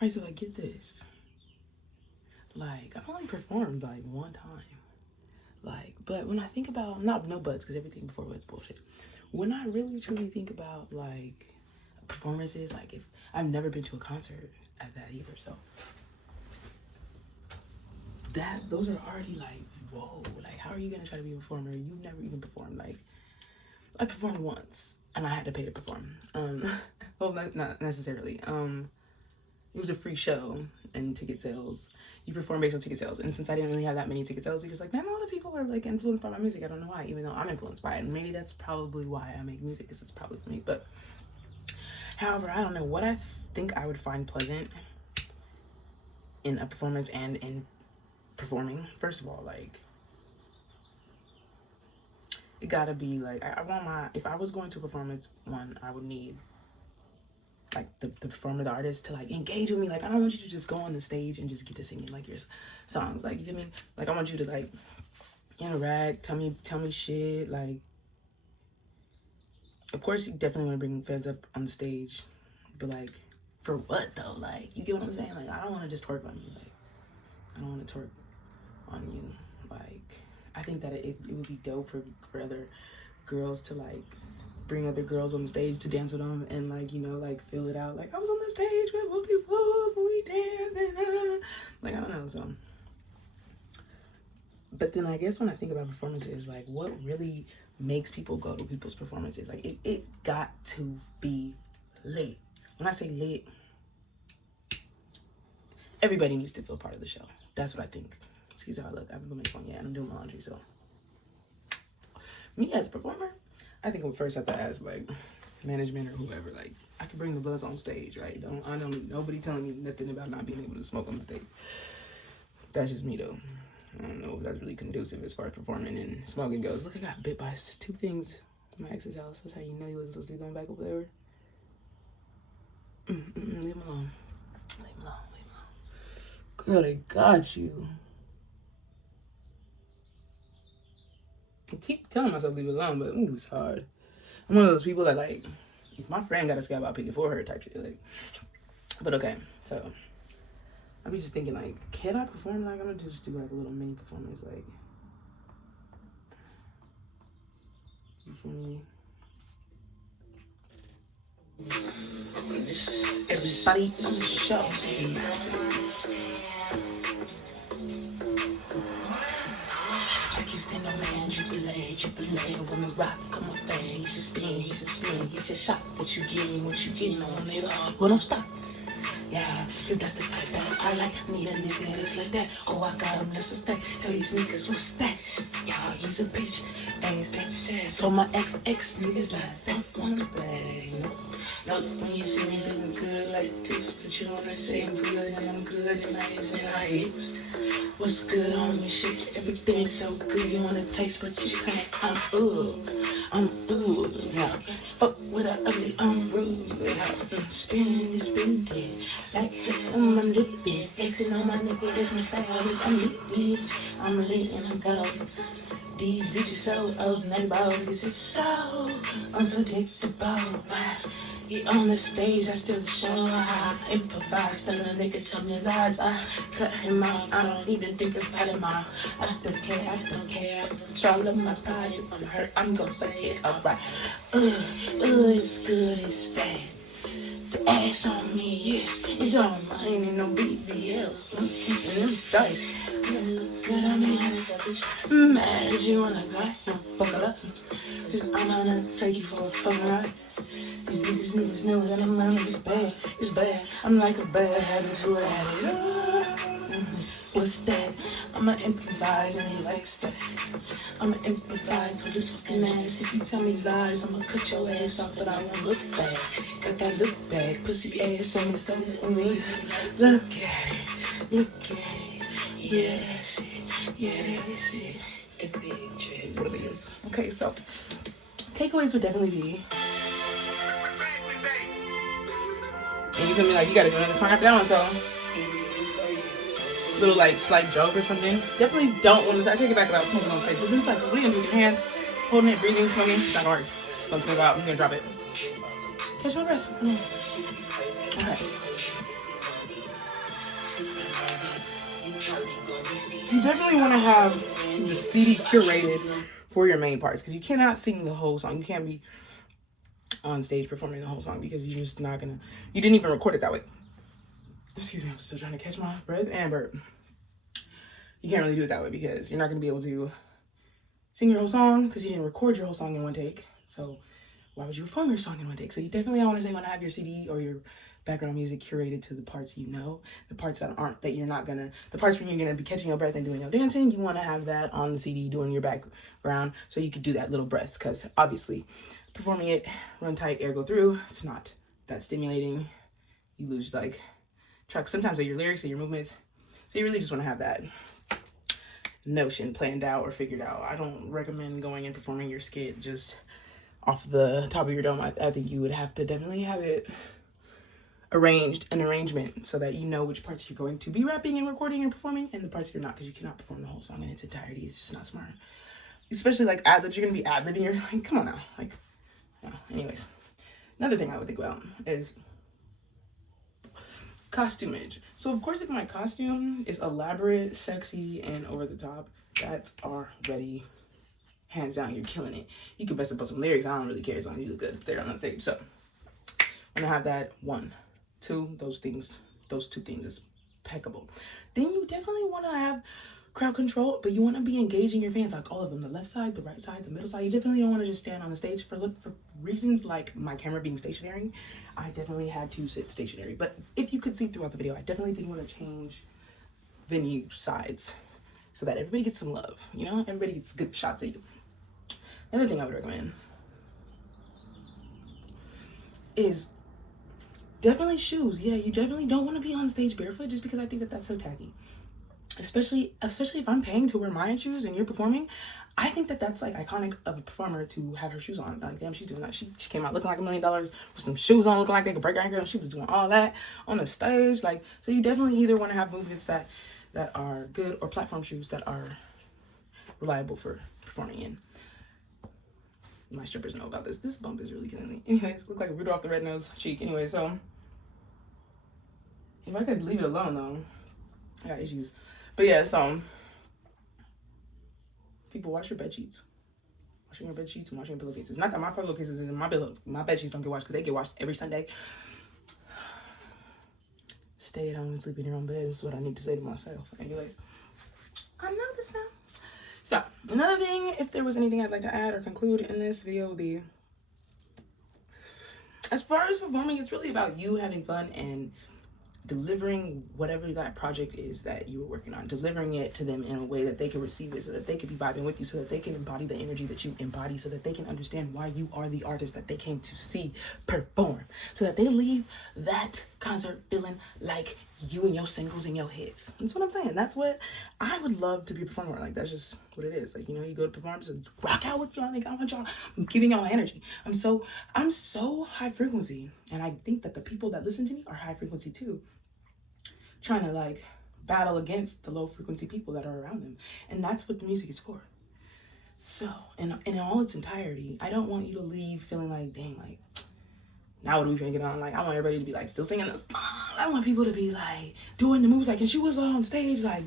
Alright, so like, get this. Like, I've only performed like one time. Like, but when I think about, no buts, because everything before was bullshit. When I really truly think about like performances, like if I've never been to a concert at that either, so those are already like, whoa, like how are you gonna try to be a performer? You've never even performed. Like, I performed once and I had to pay to perform. Well, not necessarily. It was a free show and ticket sales. You perform based on ticket sales. And since I didn't really have that many ticket sales, because like, man, a lot of people are like influenced by my music. I don't know why, even though I'm influenced by it. And maybe that's probably why I make music, because it's probably for me. But however, I don't know what I think I would find pleasant in a performance and in performing. First of all, like, it gotta be like, I want if I was going to a performance, one, I would need like the performer, the artist, to like engage with me. Like, I don't want you to just go on the stage and just get to singing like your songs. Like, you feel me? Like, I want you to like interact, tell me shit. Like, of course you definitely want to bring fans up on the stage, but like, for what though? Like, you get what I'm saying? Like, I don't want to just twerk on you. Like, I don't want to twerk on you. Like, I think that it would be dope for other girls to like bring other girls on the stage to dance with them and like, you know, like fill it out. Like, I was on the stage with Whoopie Whoop and we danced. Like, I don't know. So, but then I guess when I think about performances, like what really makes people go to people's performances, like it got to be lit. When I say lit, everybody needs to feel part of the show. That's what I think. Excuse how I look. I haven't been making fun yet and I'm doing my laundry. So me as a performer, I think I would first have to ask like management or whoever, like, I could bring the blunts on stage, right? I don't need nobody telling me nothing about not being able to smoke on the stage. That's just me though. I don't know if that's really conducive as far as performing and smoking goes. Look, I got bit by 2 things in my ex's house. That's how you know he wasn't supposed to be going back over there. Leave him alone. Leave him alone. Leave him alone. Girl, they got you. I keep telling myself leave it alone, but it's hard. I'm one of those people that like, if my friend got a scab, I'll pick it for her type shit. Like, but okay, so I'm just thinking like, can I perform? Like, I'm gonna just do like a little mini performance, like, you feel me? Everybody on the show. Stand over and jubilate, wanna rock, come on, bang, he should spin, he should shot, what you getting on, nigga, well, don't stop, yeah, cause that's the type that I like, need a nigga that's like that, oh, I got him, that's a fact, tell these niggas, what's that, yeah, he's a bitch, ass, so my ex niggas like, don't wanna brag, no, when you see me looking good like this, but you wanna say I'm good, and I'm good, and I is and I is. What's good on me, shit? Everything's so good, you wanna taste, but you can't. I'm yeah. Fuck with a ugly, I'm rude. Spinning it, like I'm living, flexing on my nigga, that's my style. I'm lit and I'm gold. These bitches so old and they bold, cause it's so unpredictable. Get on the stage, I still show I improvise. Tell a nigga tell me lies, I cut him out. I don't even think about him out. I don't care. I don't swallow my pride. If I'm hurt, I'm gonna say it alright. It's good, it's bad. The ass on me, yeah, it's all mine and no BBL. I'm keeping them dice. Look good, I mean, mad as you wanna cry, no, buckle up. Cause I'm gonna take you for a fucking ride. These niggas know that I'm on it's bad. I'm like a bad habit to a habit. What's that? I'ma improvise and he likes that. I'ma improvise with this fucking ass. If you tell me lies, I'ma cut your ass off, but I won't look back. Got that look back, pussy ass on me, something me. Look at it, yeah, that's it, the big trip, what it is. Okay, so takeaways would definitely be, and you feel me, like, you gotta do another song after that one, so little like slight joke or something. Definitely don't want to, I take it back about smoking on stage, because it's like, what are you gonna do with your hands? Holding it, breathing, smoking, it's not hard. Don't smoke out, I'm gonna drop it. Catch my breath. Okay. You definitely want to have the CD curated for your main parts, because you cannot sing the whole song. You can't be on stage performing the whole song because you're just not gonna. You didn't even record it that way. Excuse me, I'm still trying to catch my breath and burp. You can't really do it that way because you're not gonna be able to sing your whole song because you didn't record your whole song in one take. So why would you perform your song in one take? So you definitely, I want to say, want to have your CD or your background music curated to the parts you know, the parts that aren't, that you're not gonna, the parts where you're gonna be catching your breath and doing your dancing. You want to have that on the CD doing your background so you could do that little breath, because obviously performing it, run tight, air go through, it's not that stimulating. You lose like track sometimes of your lyrics or your movements. So you really just want to have that notion planned out or figured out. I don't recommend going and performing your skit just off the top of your dome. I think you would have to definitely have it arranged, an arrangement, so that you know which parts you're going to be rapping and recording and performing and the parts you're not, because you cannot perform the whole song in its entirety. It's just not smart. Especially like ad-libs, you're gonna be ad-libbing. You're like, come on now. Like, no. Anyways, another thing I would think about is costumage. So of course, if my costume is elaborate, sexy, and over the top, that's already hands down, you're killing it. You can best up some lyrics. I don't really care as long as you look good there on the stage. So I'm gonna have that. 1, 2, those two things is impeccable. Then you definitely want to have crowd control, but you want to be engaging your fans, like all of them, the left side, the right side, the middle side. You definitely don't want to just stand on the stage for reasons like my camera being stationary. I definitely had to sit stationary, but if you could see throughout the video, I definitely did want to change venue sides so that everybody gets some love, you know, everybody gets good shots at you. Another thing I would recommend is definitely shoes. Yeah, you definitely don't want to be on stage barefoot, just because I think that that's so tacky. Especially if I'm paying to wear my shoes and you're performing, I think that that's like iconic of a performer to have her shoes on. Like, damn, she's doing that. She came out looking like $1 million with some shoes on, looking like they could break her ankle. She was doing all that on the stage. Like, so you definitely either want to have movements that are good, or platform shoes that are reliable for performing in. My strippers know about this. This bump is really killing me. Anyways, look like Rudolph the Red-Nosed Cheek. Anyway, so if I could leave it alone though, I got issues. But yeah, so people, wash your bed sheets. Washing your bed sheets and washing your pillowcases. Not that my pillowcases and my bed sheets don't get washed, because they get washed every Sunday. Stay at home and sleep in your own bed is what I need to say to myself. Anyways, I know this now. So another thing, if there was anything I'd like to add or conclude in this video, would be, as far as performing, it's really about you having fun and delivering whatever that project is that you were working on, delivering it to them in a way that they can receive it, so that they can be vibing with you, so that they can embody the energy that you embody, so that they can understand why you are the artist that they came to see perform, so that they leave that concert feeling like you and your singles and your hits. That's what I'm saying. That's what I would love to be performing. Like, that's just what it is. Like, you know, you go to perform, so rock out with y'all. Like, I want y'all, I'm giving y'all my energy. I'm so high frequency, and I think that the people that listen to me are high frequency too, trying to like battle against the low frequency people that are around them. And that's what the music is for. So in all its entirety, I don't want you to leave feeling like, dang, like, now what are we gonna get on? Like, I want everybody to be like still singing this song. I want people to be like doing the moves, like, and she was on stage, like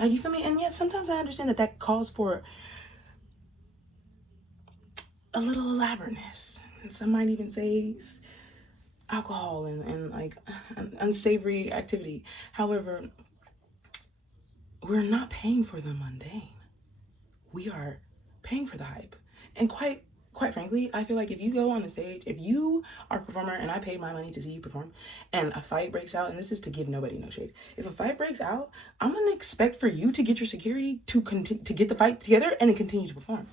you feel me? And yet sometimes I understand that calls for a little elaborateness, and some might even say alcohol and like an unsavory activity. However, we're not paying for the mundane. We are paying for the hype. And quite frankly, I feel like if you go on the stage, if you are a performer and I paid my money to see you perform, and a fight breaks out, and this is to give nobody no shade, if a fight breaks out, I'm gonna expect for you to get your security to get the fight together and then continue to perform.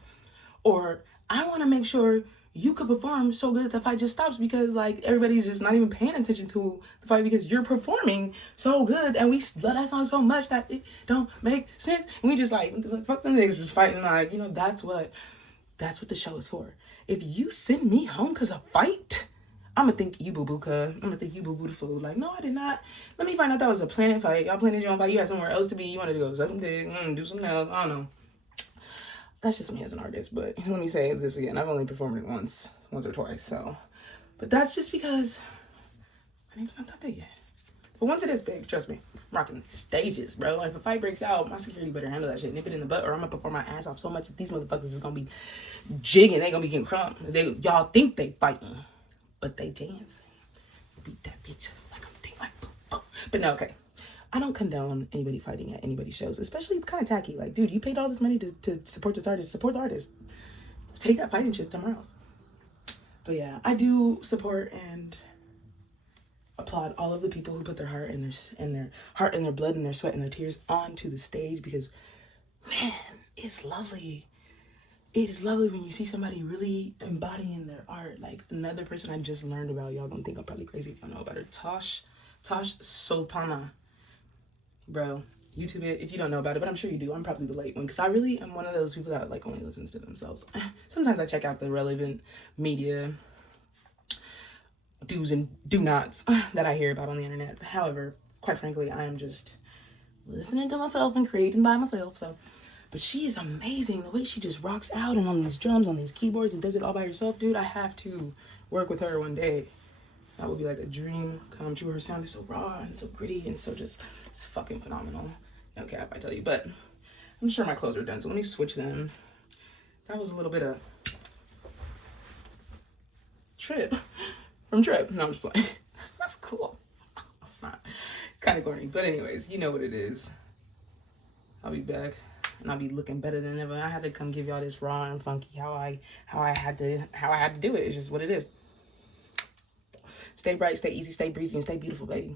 Or I want to make sure you could perform so good that the fight just stops, because like everybody's just not even paying attention to the fight because you're performing so good and we love that song so much that it don't make sense, and we just like, fuck them niggas just fighting. Like, you know, that's what the show is for. If you send me home because of fight, I'm gonna think you boo-boo, cuz I'm gonna think you boo-boo the fool. Like, no, I did not. Let me find out that was a planned fight. Y'all planned your own fight. You had somewhere else to be. You wanted to go suck some dick, do something else. I don't know. That's just me as an artist, but let me say this again. I've only performed it once or twice, so. But that's just because my name's not that big yet. But once it is big, trust me, I'm rocking stages, bro. Like, if a fight breaks out, my security better handle that shit, nip it in the butt, or I'm gonna perform my ass off so much that these motherfuckers is gonna be jigging. They gonna be getting crumbed. Y'all think they fighting, but they dancing. Beat that bitch like I'm thinking like, oh. But no, okay. I don't condone anybody fighting at anybody's shows, especially it's kind of tacky. Like, dude, you paid all this money to support this artist. Support the artist. Take that fighting shit somewhere else. But yeah, I do support and applaud all of the people who put their heart and their heart and their blood and their sweat and their tears onto the stage, because man, it's lovely. It is lovely when you see somebody really embodying their art. Like, another person I just learned about, y'all gonna think I'm probably crazy if I know about her, Tosh Sultana. Bro, YouTube it if you don't know about it, but I'm sure you do. I'm probably the late one, because I really am one of those people that like only listens to themselves. Sometimes I check out the relevant media do's and do nots that I hear about on the internet. However, quite frankly, I am just listening to myself and creating by myself. So, but she is amazing. The way she just rocks out and on these drums, on these keyboards, and does it all by herself, dude. I have to work with her one day. That would be like a dream come true. Her sound is so raw and so gritty and so just, it's fucking phenomenal. Okay, if I tell you, but I'm sure my clothes are done, so let me switch them. That was a little bit of Trip from Trip. No, I'm just playing. That's cool. That's not kind of corny, but anyways, you know what it is. I'll be back and I'll be looking better than ever. I had to come give y'all this raw and funky how I had to do it. It's just what it is. Stay bright, stay easy, stay breezy, and stay beautiful, baby.